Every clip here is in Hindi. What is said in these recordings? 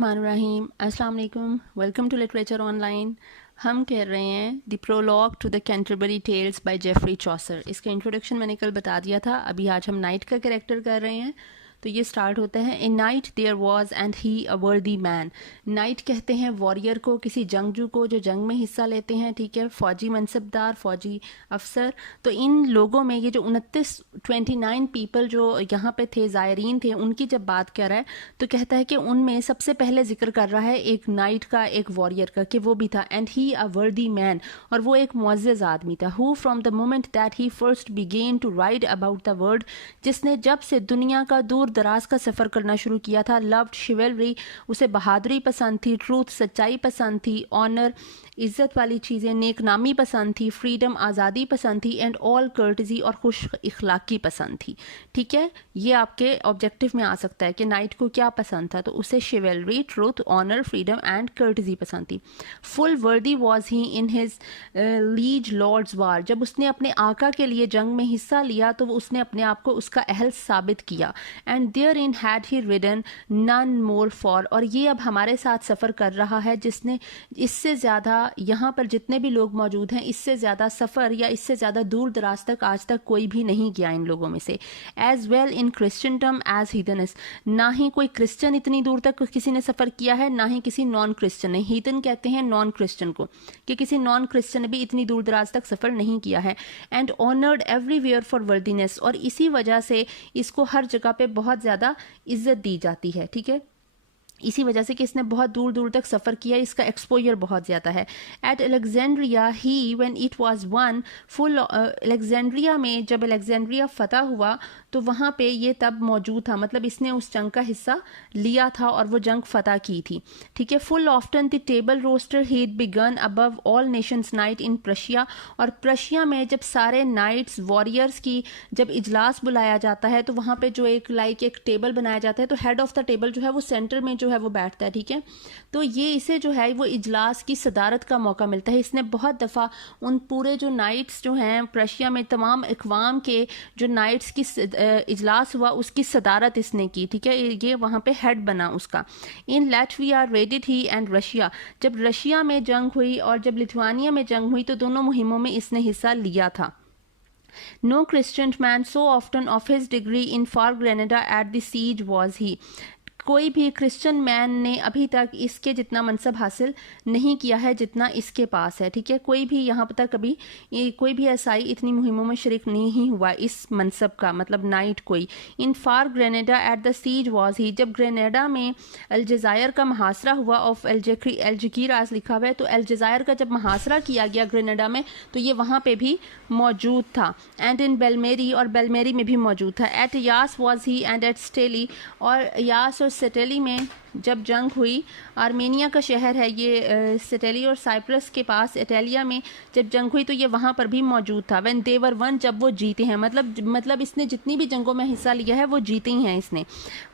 बिस्मिल्लाहिर्रहमानिर्रहीम। अस्सलाम वालेकुम। Welcome to literature online. हम कह रहे हैं the prologue to the Canterbury Tales by Geoffrey Chaucer. इसका इंट्रोडक्शन मैंने कल बता दिया था। अभी आज हम नाइट का कैरेक्टर कर रहे हैं। तो ये स्टार्ट होता है, in knight there was and he a worthy man. Night कहते हैं वॉरियर को, किसी जंगजू को जो जंग में हिस्सा लेते हैं, ठीक है, फौजी मनसबदार, फौजी अफसर। तो इन लोगों में ये जो 29 पीपल जो यहाँ पे थे, ज़ायरीन थे, उनकी जब बात कर रहा है तो कहता है कि उनमें सबसे पहले जिक्र कर रहा है एक नाइट का, एक वॉरियर का, कि वो भी था and he a worthy man, और वो एक मुअज़्ज़ज़ आदमी था। Who from the moment that he first began to ride about the world, जिसने जब से दुनिया का दूर दराज का सफ़र करना शुरू किया था, लव्ड शिवेलरी, उसे बहादुरी पसंद थी, ट्रूथ सच्चाई पसंद थी, ऑनर इज़्ज़त वाली चीज़ें, नेकनामी पसंद थी, फ्रीडम आज़ादी पसंद थी, एंड ऑल कर्टजी और खुश इखलाकी पसंद थी। ठीक है, ये आपके ऑब्जेक्टिव में आ सकता है कि नाइट को क्या पसंद था। तो उसे chivalry, truth, honour, freedom and courtesy पसंद थी। Full worthy was he in his liege lord's war, जब उसने अपने आका के लिए जंग में हिस्सा लिया तो उसने अपने आप को उसका अहल साबित किया। And therein had he ridden none more far, और ये अब हमारे साथ सफ़र कर रहा है जिसने इससे ज़्यादा, यहाँ पर जितने भी लोग मौजूद हैं, इससे ज़्यादा सफ़र या इससे ज़्यादा दूर दराज तक आज तक कोई भी नहीं गया इन लोगों में से। एज वेल इन क्रिश्चियनडम एज हीदनिस, ना ही कोई क्रिश्चियन इतनी दूर तक किसी ने सफ़र किया है, ना ही किसी नॉन क्रिश्चियन ने। हीदन कहते हैं नॉन क्रिश्चियन को, कि किसी नॉन क्रिश्चियन ने भी इतनी दूर दराज तक सफ़र नहीं किया है। And honoured everywhere for worthiness, और इसी वजह से इसको हर जगह पे बहुत ज़्यादा इज्जत दी जाती है। ठीक है, इसी वजह से कि इसने बहुत दूर दूर तक सफ़र किया, इसका एक्सपोजर बहुत ज़्यादा है। At Alexandria he when it was won full, Alexandria में जब अलेक्जेंड्रिया फ़तह हुआ तो वहाँ पे ये तब मौजूद था, मतलब इसने उस जंग का हिस्सा लिया था और वो जंग फ़तह की थी। ठीक है, full often the table roster he'd began above all nations knight in Prussia, और प्रशिया में जब सारे नाइट्स वॉरियर्स की जब इजलास बुलाया जाता है तो वहाँ पे जो एक एक टेबल बनाया जाता है, तो हेड ऑफ द टेबल जो है वो सेंटर में जो है वो बैठता है। ठीक है, तो ये इसे जो है वो इजलास की सदारत का मौका मिलता है। इसने बहुत दफ़ा उन पूरे जो नाइट्स जो हैं प्रशिया में, तमाम अक़वाम के जो नाइट्स की इजलास हुआ उसकी सदारत इसने की। ठीक है, ये वहाँ पे हेड बना उसका। In Latvia raided he and Russia, जब रशिया में जंग हुई और जब लिथुआनिया में जंग हुई तो दोनों मुहिमों में इसने हिस्सा लिया था। No Christian man so often of his degree in far Granada at the siege was he, कोई भी क्रिश्चियन मैन ने अभी तक इसके जितना मनसब हासिल नहीं किया है जितना इसके पास है। ठीक है, कोई भी यहाँ पर तक कभी कोई भी ईसाई इतनी मुहिमों में शरीक नहीं हुआ इस मनसब का, मतलब नाइट कोई। In far Granada at the siege was he, जब ग्रेनेडा में अलजायर का मुहासरा हुआ, ऑफ एल्जकीर आज लिखा हुआ है, तो अलजायर का जब मुहासरा किया गया ग्रेनेडा में तो ये वहाँ पे भी मौजूद था। एंड इन बेलमेरी, और बेलमेरी में भी मौजूद था। At Yas was he and at Satalye, और यास और सेटेली में जब जंग हुई, आर्मेनिया का शहर है ये सेटेली और साइप्रस के पास इटालिया में जब जंग हुई तो ये वहाँ पर भी मौजूद था। व्हेन दे वर वन, जब वो जीते हैं, मतलब इसने जितनी भी जंगों में हिस्सा लिया है वो जीती हैं, इसने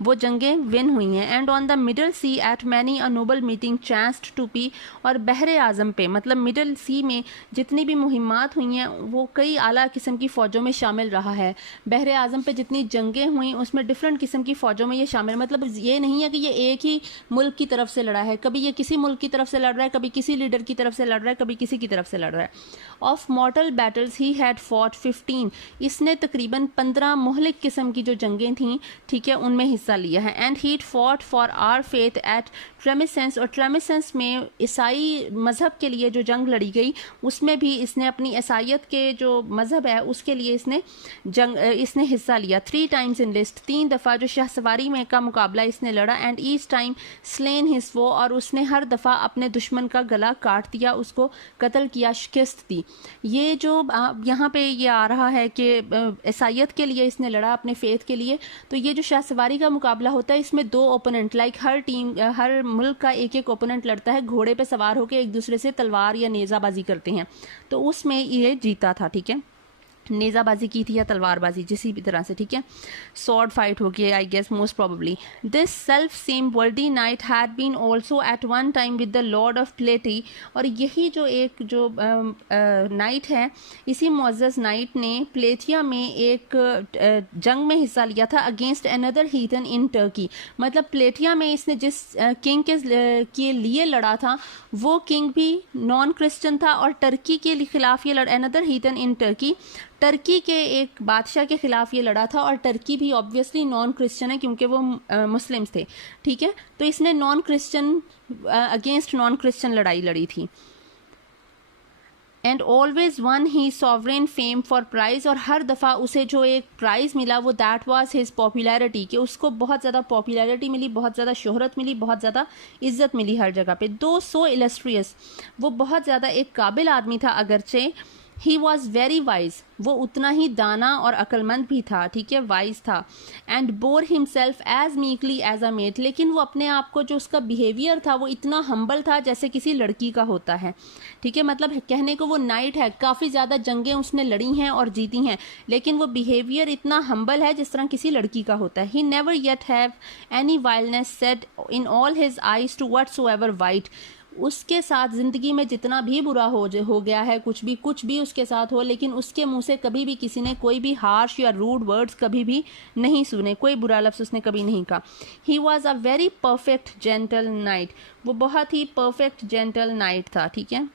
वो जंगें विन हुई हैं। And on the middle sea at many a noble meeting chanced to be, और बहर आज़म पे, मतलब मिडल सी में जितनी भी मुहिमात हुई हैं वो कई आला किस्म की फ़ौजों में शामिल रहा है। बहर आज़म पे जितनी जंगें हुई उसमें डिफरेंट किस्म की फ़ौजों में ये शामिल, मतलब ये नहीं है कि ये एक ही मुल्क की तरफ से लड़ा है, कभी ये किसी मुल्क की तरफ से लड़ रहा है, कभी किसी लीडर की तरफ से लड़ रहा है, कभी किसी की तरफ से लड़ रहा है। Of मॉर्टल battles he had fought 15, इसने तकरीबन 15 मुहलिक किस्म की जो जंगें थीं, ठीक है, उनमें हिस्सा लिया है। And he fought for our faith at Tramissene, और ट्रेमिसेंस में ईसाई मज़हब के लिए जो जंग लड़ी गई उसमें भी इसने अपनी ईसाइयत के जो मज़हब है उसके लिए इसने हिस्सा लिया। 3 टाइम्स इन लिस्ट, 3 दफ़ा जो शाहसवारी में का मुकाबला इसने लड़ा। And each time slain his वो, और उसने हर दफ़ा अपने दुश्मन का गला काट दिया, उसको कत्ल किया, शिकस्त दी। ये जो यहाँ पे ये आ रहा है कि ईसाइयत के लिए इसने लड़ा, अपने फेथ के लिए, तो ये जो शाहसवारी का मुकाबला होता है इसमें 2 ओपोनेंट, हर मुल्क का एक ओपोनेंट लड़ता है, घोड़े पे सवार होकर एक दूसरे से तलवार या नेज़ाबाजी करते हैं, तो उसमें ये जीता था। ठीक है, नेज़ाबाजी की थी या तलवारबाजी, जिसी भी तरह से, ठीक है, स्वॉर्ड फाइट होगी I guess most probably. This self same worthy knight had been also at one time with the lord of Palatye. और यही जो एक जो नाइट है, इसी मुअज़्ज़ज़ नाइट ने प्लेटिया में एक जंग में हिस्सा लिया था अगेंस्ट अनदर हीथन इन टर्की. मतलब प्लेटिया में इसने जिस किंग के लिए लड़ा था वो किंग भी नॉन क्रिश्चियन था, और टर्की के खिलाफ ये अनदर हीथन इन टर्की, टर्की के एक बादशाह के ख़िलाफ़ ये लड़ा था. और टर्की भी ऑब्वियसली नॉन क्रिश्चियन है क्योंकि वो मुस्लिम्स थे, ठीक है. तो इसने non christian against non christian लड़ाई लड़ी थी. And always won he sovereign fame for prize. और हर दफ़ा उसे जो एक प्राइज़ मिला वो दैट वाज हिज पॉपुलैरिटी, कि उसको बहुत ज़्यादा पॉपुलैरिटी मिली, बहुत ज़्यादा शोहरत मिली, बहुत ज़्यादा इज्जत मिली हर जगह पे. दो सो इलस्ट्रियस, वो बहुत ज़्यादा एक काबिल आदमी था अगरचे. ही वॉज वेरी वाइज, वो उतना ही दाना और अक्लमंद भी था, ठीक है, वाइज था. And bore himself as meekly as a maid. लेकिन वो अपने आप को, जो उसका बिहेवियर था वो इतना हम्बल था जैसे किसी लड़की का होता है, ठीक है. मतलब कहने को वो नाइट है, काफ़ी ज़्यादा जंगें उसने लड़ी हैं और जीती हैं, लेकिन वो बिहेवियर इतना हम्बल है जिस तरह किसी लड़की का होता है. He never yet have any wildness said in all his eyes to whatsoever wight. उसके साथ ज़िंदगी में जितना भी बुरा हो गया है, कुछ भी उसके साथ हो, लेकिन उसके मुंह से कभी भी किसी ने कोई भी हार्श या रूड वर्ड्स कभी भी नहीं सुने, कोई बुरा लफ्ज़ उसने कभी नहीं कहा. He was a very perfect gentle knight. वो बहुत ही परफेक्ट जेंटल नाइट था, ठीक है.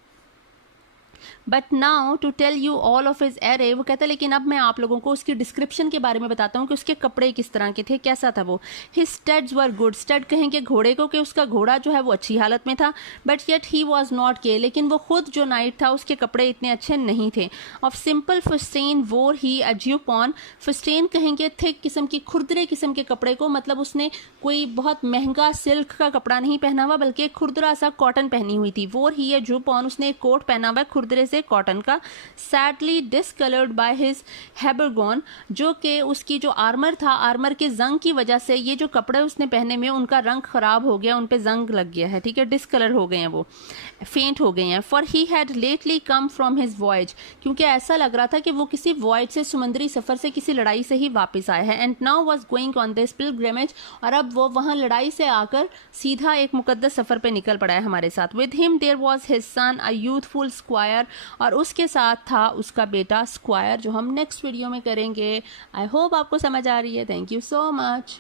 But now to tell you all of his array, वो कहता है लेकिन अब मैं आप लोगों को उसकी डिस्क्रिप्शन के बारे में बताता हूँ कि उसके कपड़े किस तरह के थे, कैसा था वो. His studs were good. Stud कहेंगे घोड़े को, कि उसका घोड़ा जो है वो अच्छी हालत में था. But yet he was not के, लेकिन वो खुद जो नाइट था उसके कपड़े इतने अच्छे नहीं थे. ऑफ सिंपल फस्टेन वोर ही अ ज्यूपॉन. फस्टेन कहेंगे थिक किस्म की, खुरदरे किस्म के कपड़े को, मतलब उसने कोई बहुत महंगा सिल्क का कपड़ा नहीं पहना हुआ बल्कि खुरदरा सा कॉटन पहनी हुई थी. वोर ही अ ज्यूपॉन, उसने एक कोट पहना हुआ खुरदरे से कॉटन का. सैडली डिसकलर्ड बाय हिज हैबरगॉन, जो कि उसकी जो आर्मर था, आर्मर के जंग की वजह से ये जो कपड़े उसने पहने में उनका रंग खराब हो गया, उन पे जंग लग गया है, ठीक है, डिसकलर हो गए हैं, वो फेंट हो गए हैं. For he had lately come from his voyage, क्योंकि ऐसा लग रहा था कि वो किसी वॉयज से, समुद्री सफ़र से, किसी लड़ाई से ही वापस आया है. And now was going on this pilgrimage, और अब वो वहाँ लड़ाई से आकर सीधा एक मुकद्दस सफ़र पे निकल पड़ा है हमारे साथ. With him there was his son a youthful squire, और उसके साथ था उसका बेटा स्क्वायर, जो हम नेक्स्ट वीडियो में करेंगे. आई होप आपको समझ आ रही है. Thank you so much.